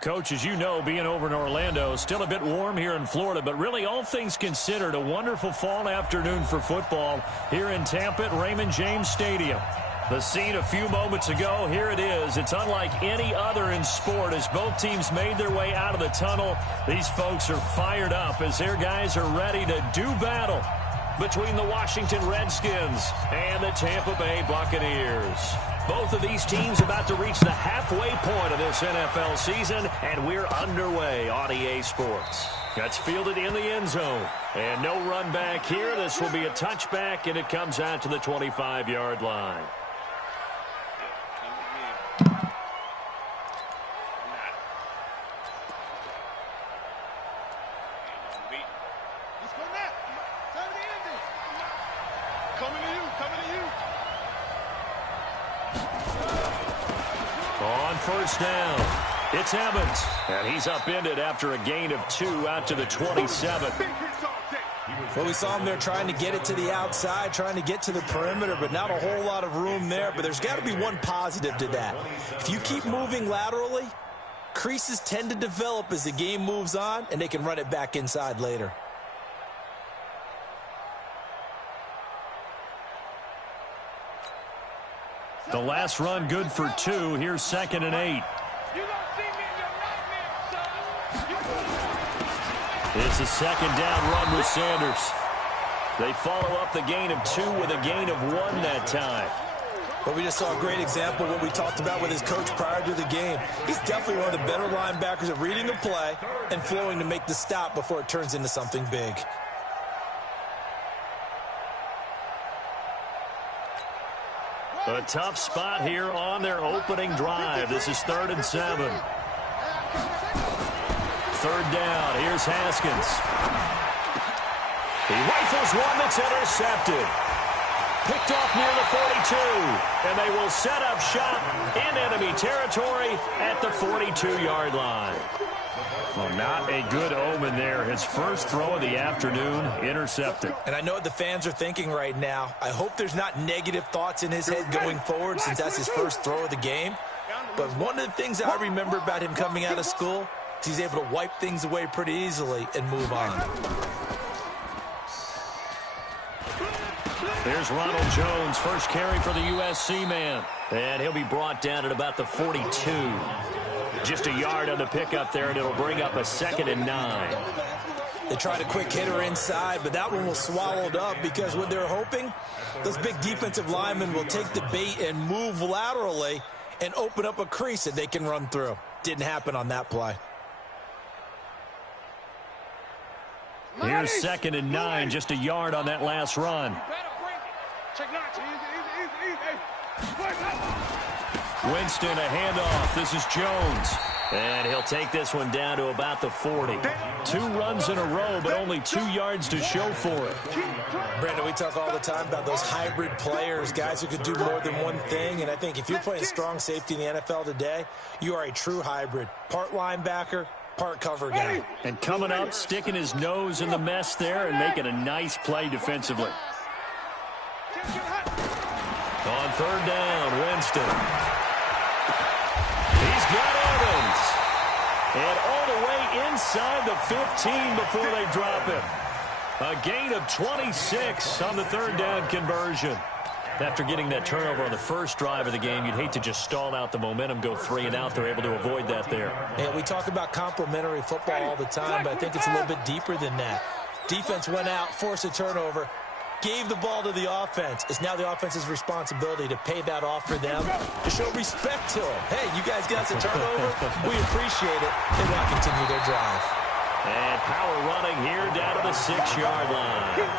Coach, as you know, being over in Orlando, still a bit warm here in Florida, but really all things considered, a wonderful fall afternoon for football here in Tampa at Raymond James Stadium. The scene a few moments ago, here it is. It's unlike any other in sport as both teams made their way out of the tunnel. These folks are fired up as their guys are ready to do battle between the Washington Redskins and the Tampa Bay Buccaneers. Both of these teams about to reach the halfway point of this NFL season, and we're underway on EA Sports. That's fielded in the end zone. And no run back here. This will be a touchback, and it comes out to the 25-yard line. First down. It's Evans. And he's upended after a gain of 2 out to the 27. Well, we saw him there trying to get it to the outside, trying to get to the perimeter, but not a whole lot of room there. But there's got to be one positive to that. If you keep moving laterally, creases tend to develop as the game moves on, and they can run it back inside later. The last run good for 2. Here's 2nd and 8. It's a second down run with Sanders. They follow up the gain of 2 with a gain of 1 that time. Well, we just saw a great example of what we talked about with his coach prior to the game. He's definitely one of the better linebackers at reading the play and flowing to make the stop before it turns into something big. A tough spot here on their opening drive. This is 3rd and 7. 3rd down. Here's Haskins. He rifles one that's intercepted. Picked off near the 42. And they will set up shop in enemy territory at the 42-yard line. Well, not a good omen there. His first throw of the afternoon intercepted. And I know what the fans are thinking right now. I hope there's not negative thoughts in his head going forward since that's his first throw of the game. But one of the things that I remember about him coming out of school is he's able to wipe things away pretty easily and move on. There's Ronald Jones, first carry for the USC man. And he'll be brought down at about the 42. Just a yard on the pickup there, and it'll bring up a 2nd and 9. They tried a quick hitter inside, but that one was swallowed up because what they're hoping, those big defensive linemen will take the bait and move laterally and open up a crease that they can run through. Didn't happen on that play. Here's 2nd and 9, just a yard on that last run. Winston, a handoff. This is Jones. And he'll take this one down to about the 40. 2 runs in a row, but only 2 yards to show for it. Brandon, we talk all the time about those hybrid players, guys who could do more than one thing. And I think if you're playing strong safety in the NFL today, you are a true hybrid. Part linebacker, part cover guy. And coming up, sticking his nose in the mess there and making a nice play defensively. On 3rd down, Winston. He's got Evans. And all the way inside the 15 before they drop him. A gain of 26 on the 3rd down conversion. After getting that turnover on the first drive of the game, you'd hate to just stall out the momentum, go 3 and out. They're able to avoid that there. Yeah, we talk about complementary football all the time, but I think it's a little bit deeper than that. Defense went out, forced a turnover, gave the ball to the offense. It's now the offense's responsibility to pay that off for them, to show respect to them. Hey, you guys got us a turnover. We appreciate it. They want to continue their drive. And power running here down to the 6-yard line.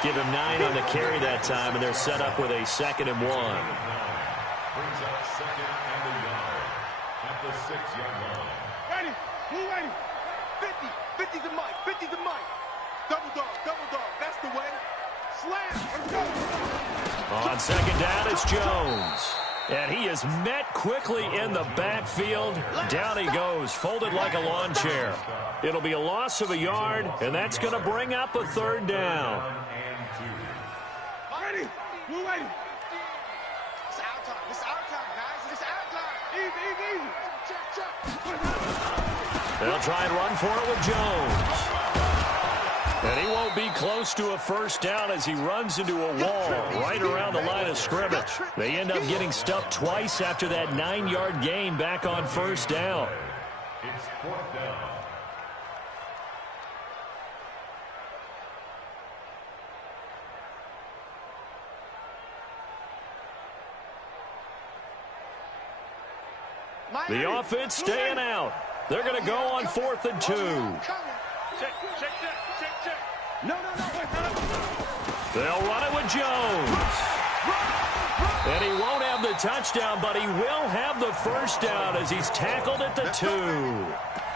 Give him 9 on the carry that time, and they're set up with a 2nd and 1. Brings up 2nd and a yard at the 6-yard line. Ready, move ready. 50 to Mike, 50 to Mike. Double dog, that's the way. Slam, let's go. On 2nd down, it's Jones. And he is met quickly in the backfield. Down he goes, folded like a lawn chair. It'll be a loss of a yard, and that's going to bring up a 3rd down. Ready, move ready. It's our time, guys. It's our time. Easy. Check. They'll try and run for it with Jones. And he won't be close to a first down as he runs into a wall right around the line of scrimmage. They end up getting stuffed twice after that 9-yard gain back on first down. It's fourth down. The offense staying out. They're going to go on 4th and 2. Check. No. They'll run it with Jones. And he won't have the touchdown, but he will have the first down as he's tackled at the 2.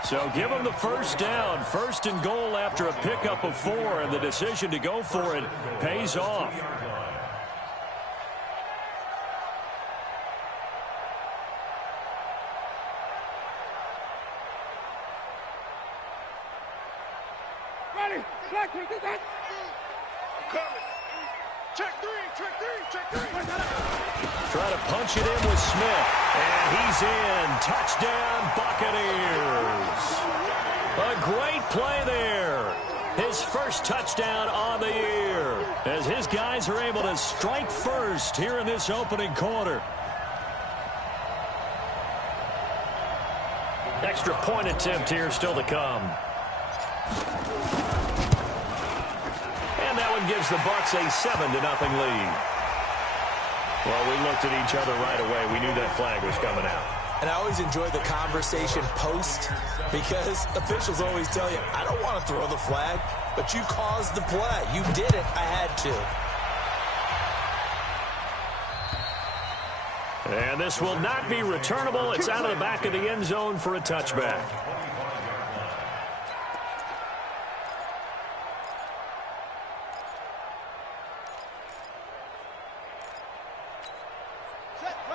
So give him the first down. 1st and goal after a pickup of 4, and the decision to go for it pays off. Try to punch it in with Smith. And he's in. Touchdown, Buccaneers. A great play there. His first touchdown on the year as his guys are able to strike first here in this opening quarter. Extra point attempt here still to come. And that one gives the Bucs a 7-0 lead. Well, we looked at each other right away. We knew that flag was coming out. And I always enjoy the conversation post because officials always tell you, I don't want to throw the flag, but you caused the play. You did it. I had to. And this will not be returnable. It's out of the back of the end zone for a touchback.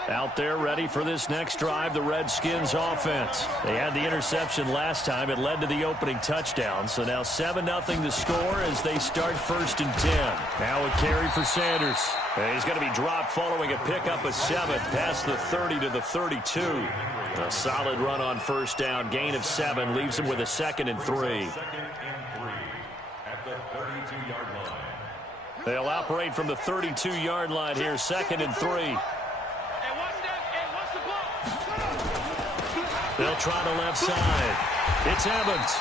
Out there ready for this next drive, the Redskins offense. They had the interception last time. It led to the opening touchdown. So now 7-0 to score as they start 1st and 10. Now a carry for Sanders. And he's going to be dropped following a pickup of 7 past the 30 to the 32. A solid run on first down. Gain of 7 leaves him with a 2nd and 3. 2nd and 3 at the 32-yard line. They'll operate from the 32-yard line here. 2nd and 3. They'll try the left side. It's Evans.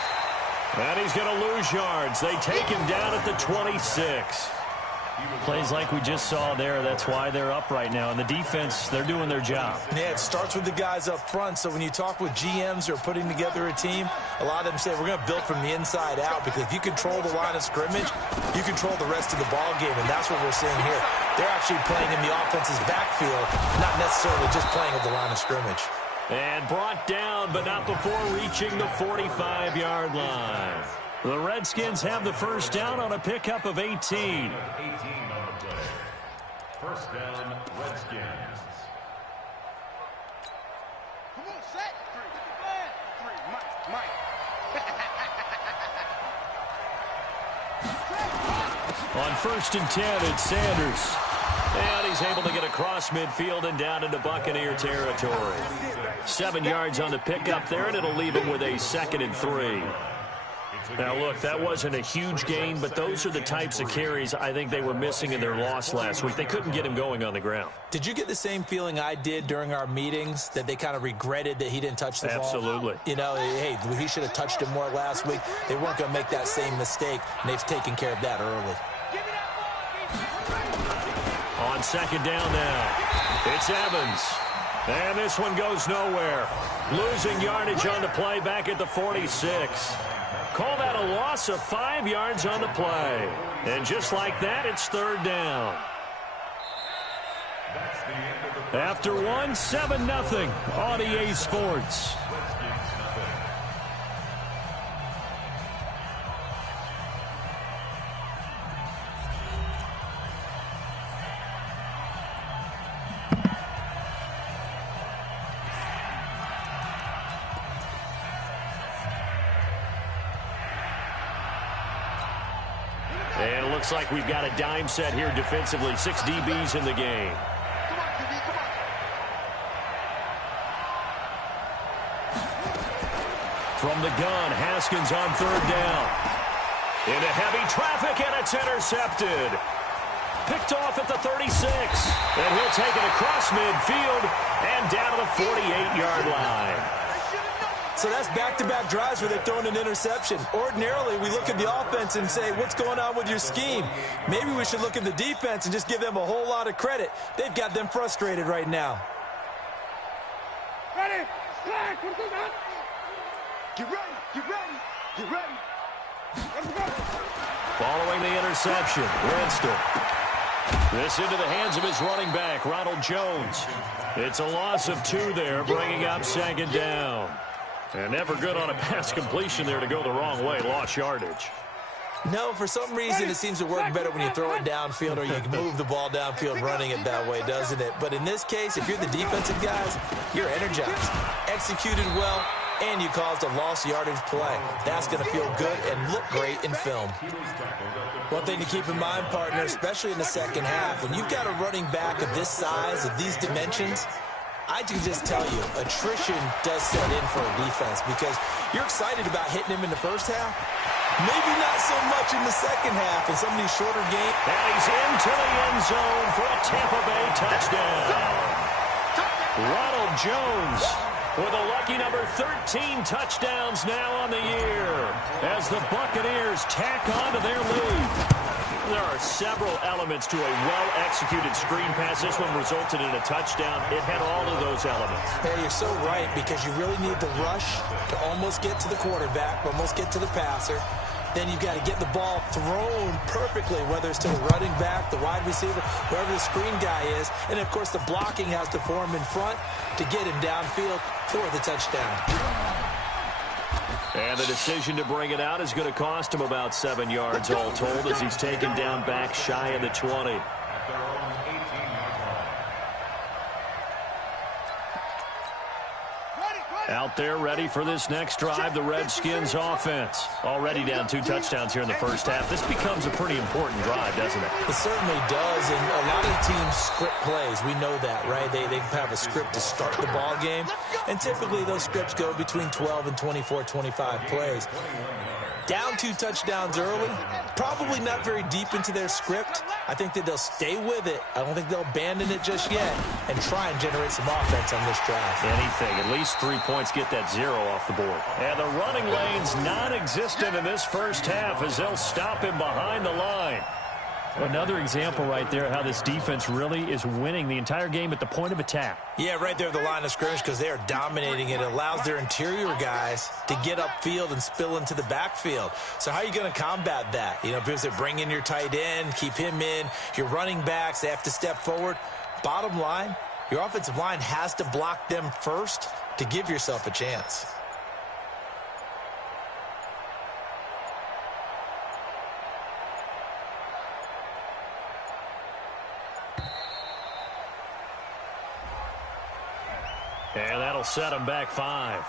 And he's going to lose yards. They take him down at the 26. Plays like we just saw there. That's why they're up right now. And the defense, they're doing their job. Yeah, it starts with the guys up front. So when you talk with GMs who are putting together a team, a lot of them say we're going to build from the inside out because if you control the line of scrimmage, you control the rest of the ball game. And that's what we're seeing here. They're actually playing in the offense's backfield, not necessarily just playing at the line of scrimmage. And brought down, but not before reaching the 45-yard line. The Redskins have the first down on a pickup of 18. 18 on the play. First down, Redskins. Come on, set. 3, Mike. On 1st and 10, it's Sanders. And he's able to get across midfield and down into Buccaneer territory. 7 yards on the pickup there, and it'll leave him with a 2nd and 3. Now, look, that wasn't a huge gain, but those are the types of carries I think they were missing in their loss last week. They couldn't get him going on the ground. Did you get the same feeling I did during our meetings, that they kind of regretted that he didn't touch the ball? Absolutely. You know, hey, he should have touched it more last week. They weren't going to make that same mistake, and they've taken care of that early. On 2nd down now, it's Evans. And this one goes nowhere. Losing yardage on the play back at the 46. Call that a loss of 5 yards on the play. And just like that, it's 3rd down. After 7-0 on EA Sports. And it looks like we've got a dime set here defensively. 6 DBs in the game. From the gun, Haskins on third down. Into heavy traffic, and it's intercepted. Picked off at the 36. And he'll take it across midfield and down to the 48-yard line. So that's back-to-back drives where they're throwing an interception. Ordinarily, we look at the offense and say, what's going on with your scheme? Maybe we should look at the defense and just give them a whole lot of credit. They've got them frustrated right now. Ready? Get ready. Get ready. Get ready. Let's go. Following the interception, Winston. This into the hands of his running back, Ronald Jones. It's a loss of 2 there, bringing up second down. And never good on a pass completion there to go the wrong way. Lost yardage. No, for some reason it seems to work better when you throw it downfield or you can move the ball downfield running it that way, doesn't it? But in this case, if you're the defensive guys, you're energized, executed well, and you caused a lost yardage play. That's going to feel good and look great in film. One thing to keep in mind, partner, especially in the second half, when you've got a running back of this size, of these dimensions, I can just tell you, attrition does set in for a defense because you're excited about hitting him in the first half. Maybe not so much in the second half in some of these shorter games. And he's into the end zone for a Tampa Bay touchdown. Ronald Jones with a lucky number 13 touchdowns now on the year as the Buccaneers tack on to their lead. There are several elements to a well-executed screen pass. This one resulted in a touchdown. It had all of those elements. Hey, you're so right because you really need the rush to almost get to the quarterback, almost get to the passer. Then you've got to get the ball thrown perfectly, whether it's to the running back, the wide receiver, wherever the screen guy is. And, of course, the blocking has to form in front to get him downfield for the touchdown. And the decision to bring it out is going to cost him about 7 yards all told as he's taken down back shy of the 20. Out there ready for this next drive, the Redskins offense. Already down 2 touchdowns here in the first half. This becomes a pretty important drive, doesn't it? It certainly does, and a lot of teams script plays. We know that, right? They have a script to start the ball game, and typically those scripts go between 12 and 24, 25 plays. Down 2 touchdowns early, probably not very deep into their script. I think that they'll stay with it. I don't think they'll abandon it just yet and try and generate some offense on this drive. Anything. At least 3 points get that 0 off the board. And the running lane's non-existent in this first half as they'll stop him behind the line. Another example right there how this defense really is winning the entire game at the point of attack. Yeah, right there at the line of scrimmage because they are dominating it. It allows their interior guys to get upfield and spill into the backfield. So how are you going to combat that? You know, people say bring in your tight end, keep him in. Your running backs, they have to step forward. Bottom line, your offensive line has to block them first to give yourself a chance. And that'll set him back 5.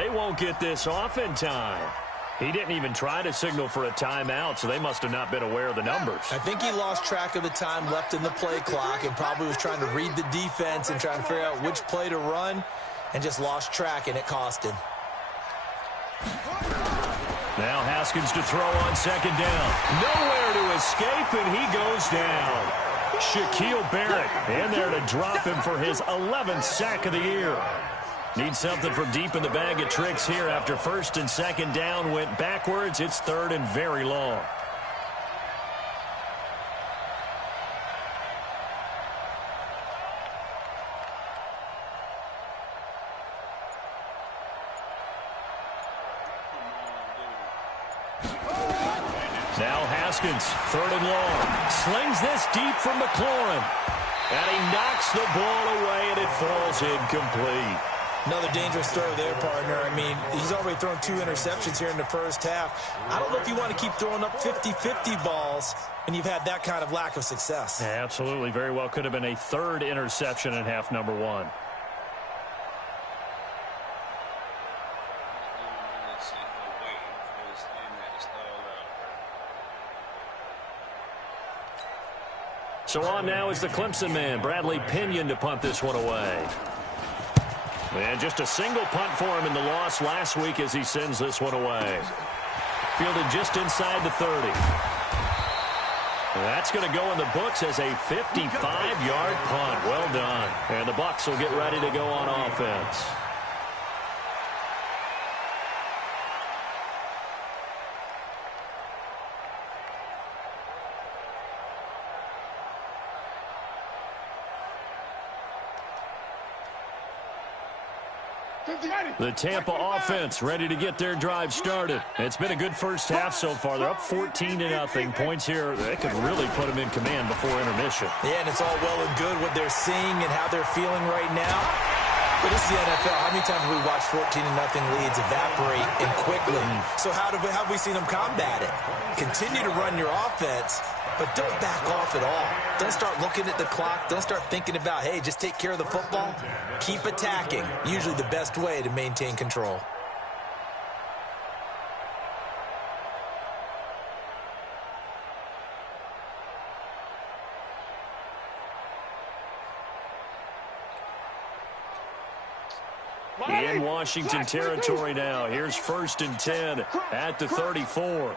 they won't get this off in time. He didn't even try to signal for a timeout, so they must have not been aware of the numbers. I think he lost track of the time left in the play clock and probably was trying to read the defense and trying to figure out which play to run and just lost track, and it cost him. Now Haskins to throw on second down. Nowhere to escape, and he goes down. Shaquille Barrett in there to drop him for his 11th sack of the year. Need something from deep in the bag of tricks here after first and second down went backwards. It's third and very long. Now Haskins, third and long. Slings this deep from McLaurin. And he knocks the ball away, and it falls incomplete. Another dangerous throw there, partner. I mean, he's already thrown 2 interceptions here in the first half. I don't know if you want to keep throwing up 50-50 balls when you've had that kind of lack of success. Yeah, absolutely. Very well could have been a third interception in half number 1. So on now is the Clemson man, Bradley Pinion, to punt this one away. And just a single punt for him in the loss last week as he sends this one away. Fielded just inside the 30. That's going to go in the books as a 55-yard punt. Well done. And the Bucs will get ready to go on offense. The Tampa offense ready to get their drive started. It's been a good first half so far. They're up 14-0. Points here, they could really put them in command before intermission. Yeah, and it's all well and good what they're seeing and how they're feeling right now. But this is the NFL. How many times have we watched 14-0 leads evaporate and quickly? So how have we seen them combat it? Continue to run your offense, but don't back off at all. Don't start looking at the clock. Don't start thinking about, hey, just take care of the football. Keep attacking. Usually the best way to maintain control. In Washington territory now. Here's first and 10 at the 34.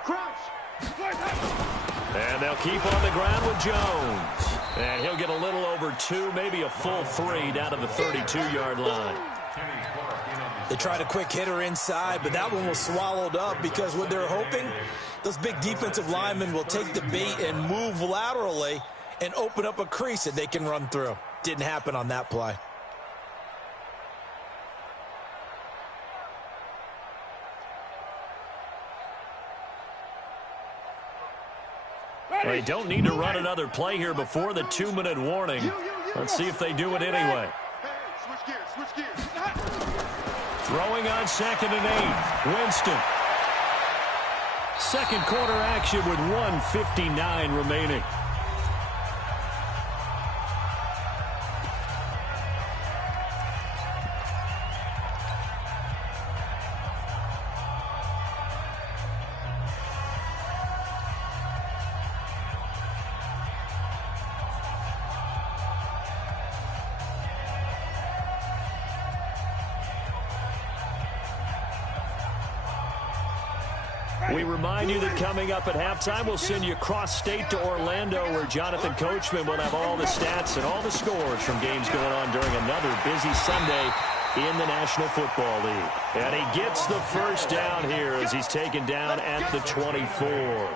And they'll keep on the ground with Jones. And he'll get a little over 2, maybe a full 3 down to the 32-yard line. They tried a quick hitter inside, but that one was swallowed up because what they're hoping, those big defensive linemen will take the bait and move laterally and open up a crease that they can run through. Didn't happen on that play. They don't need to run another play here before the 2-minute warning. Let's see if they do it anyway. Switch gears. Throwing on second and 8. Winston. Second quarter action with 1:59 remaining. We remind you that coming up at halftime, we'll send you cross-state to Orlando, where Jonathan Coachman will have all the stats and all the scores from games going on during another busy Sunday in the National Football League. And he gets the first down here as he's taken down at the 24.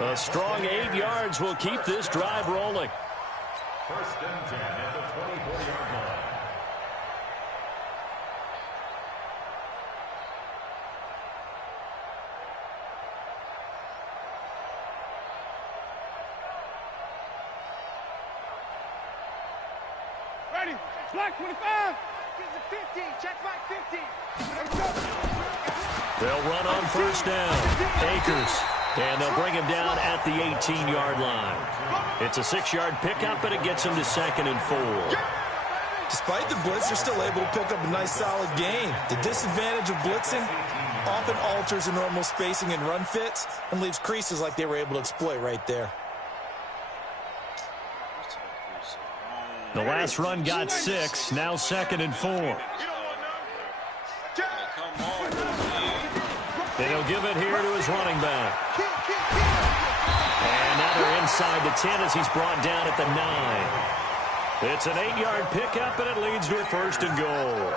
A strong 8 yards will keep this drive rolling. First and 10 at the 24-yard line. Ready. Black 25. Get the 50. Check my 50. They'll run on first down. Akers. And they'll bring him down at the 18-yard line. It's a 6-yard pickup, but it gets him to second and 4. Despite the blitz, they're still able to pick up a nice, solid gain. The disadvantage of blitzing often alters the normal spacing and run fits and leaves creases like they were able to exploit right there. The last run got 6, now 2nd and 4. And he'll give it here to his running back. And now they're inside the 10 as he's brought down at the 9. It's an 8-yard pickup, and it leads to a 1st and goal.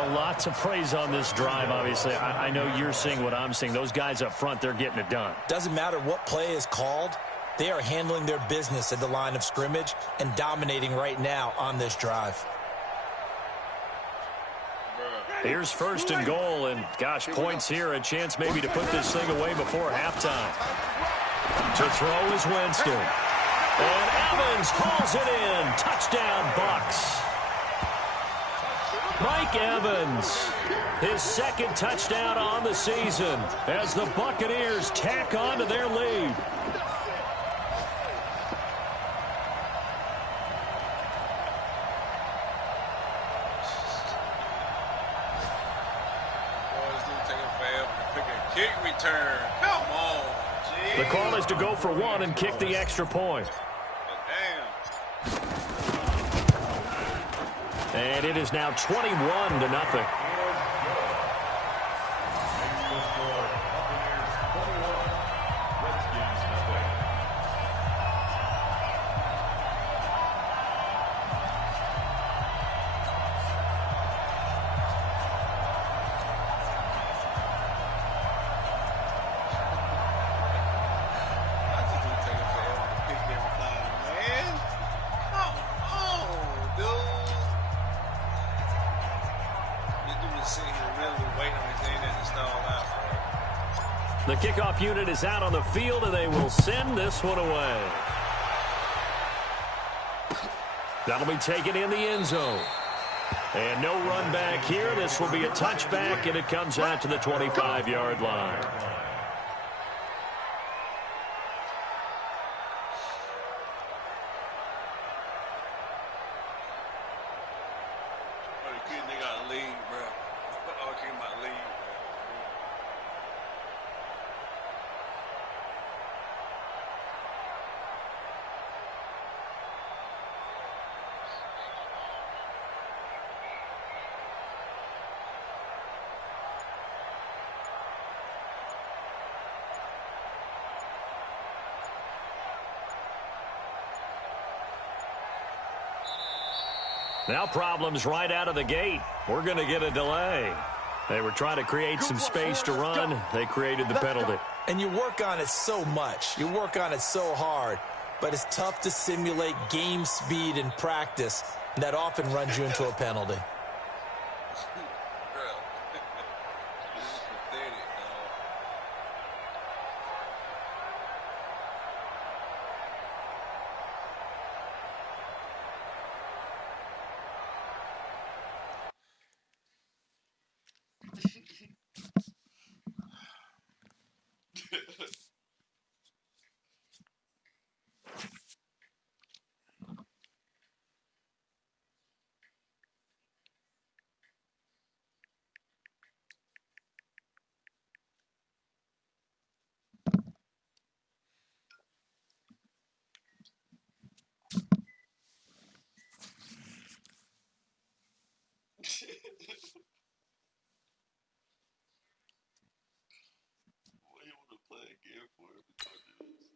A lot to praise on this drive, obviously. I know you're seeing what I'm seeing. Those guys up front, they're getting it done. Doesn't matter what play is called. They are handling their business at the line of scrimmage and dominating right now on this drive. Here's 1st and goal, and gosh, points here, a chance maybe to put this thing away before halftime. To throw is Winston. And Evans hauls it in. Touchdown, Bucs. Mike Evans, his 2nd touchdown on the season as the Buccaneers tack on to their lead. Kick return. Come on. Geez. The call is to go for 1 and kick the extra point. Damn. And it is now 21-0. The kickoff unit is out on the field, and they will send this one away. That'll be taken in the end zone. And no run back here. This will be a touchback, and it comes out to the 25-yard line. They got a lead, bro. Oh, I came out lead. Now problems right out of the gate. We're going to get a delay. They were trying to create some space to run. They created the penalty. And you work on it so much. You work on it so hard. But it's tough to simulate game speed in practice. And that often runs you into a penalty.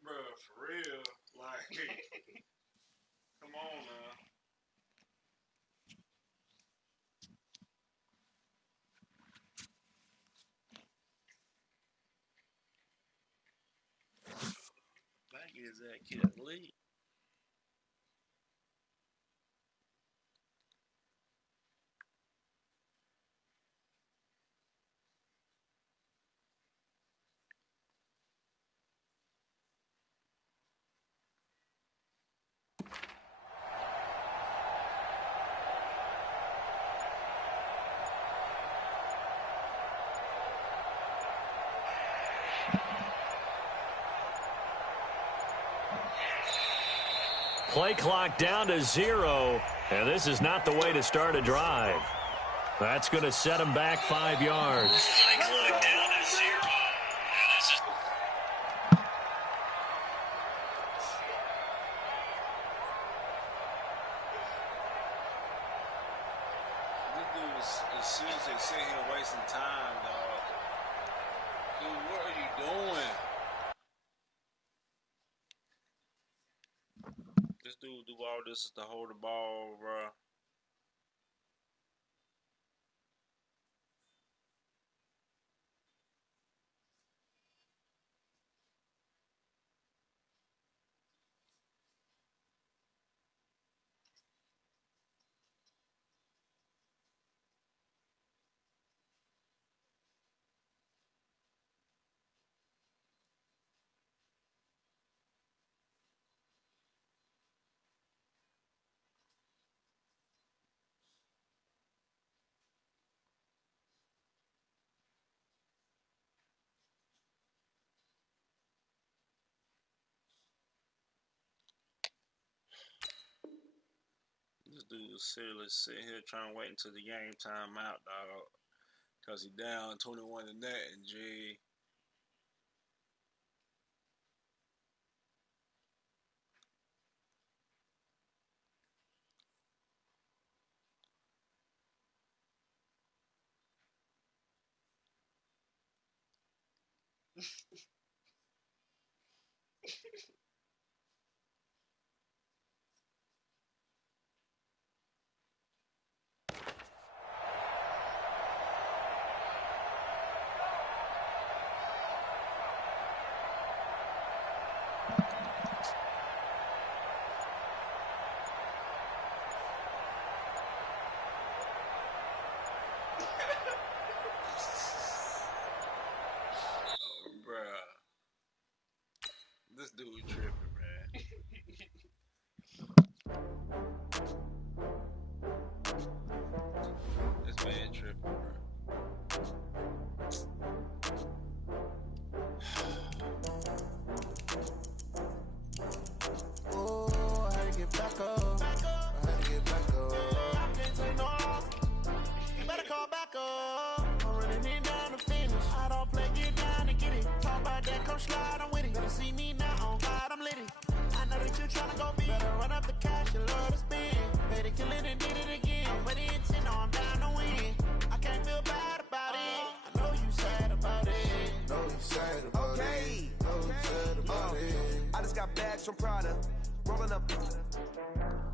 Bro, for real, like, come on now. Back is that kid lead. Play clock down to 0. And this is not the way to start a drive. That's going to set him back 5 yards. Clock down to 0. This dude is seriously sitting here wasting time, dog. Dude, what are you doing? This dude do all this to hold the ball, bro. This dude is seriously sitting here trying to wait until the game time out, dog. Because he down 21 to net and G. Bruh. This dude tripping, man. This man tripping, bro. Oh, I had to get back up. I had to get back up. I can't take no loss. You better call back up. I'm running it down to finish. I don't play, get down and get it. Talk about that, come slide, I'm with it. Better see me now, on God, I'm lit it. I know that you tryna go big. Better run up the cash, you love to spend. Better kill it and did it again. But the intent, no, I'm down to win. I can't feel bad about it. I know you sad about it. Know you sad about it. Know you sad about it. I just got bags from Prada, rolling up.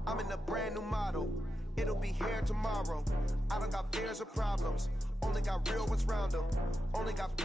I'm in a brand new model. It'll be here tomorrow. I don't got fears or problems. Only got real ones round them. Only got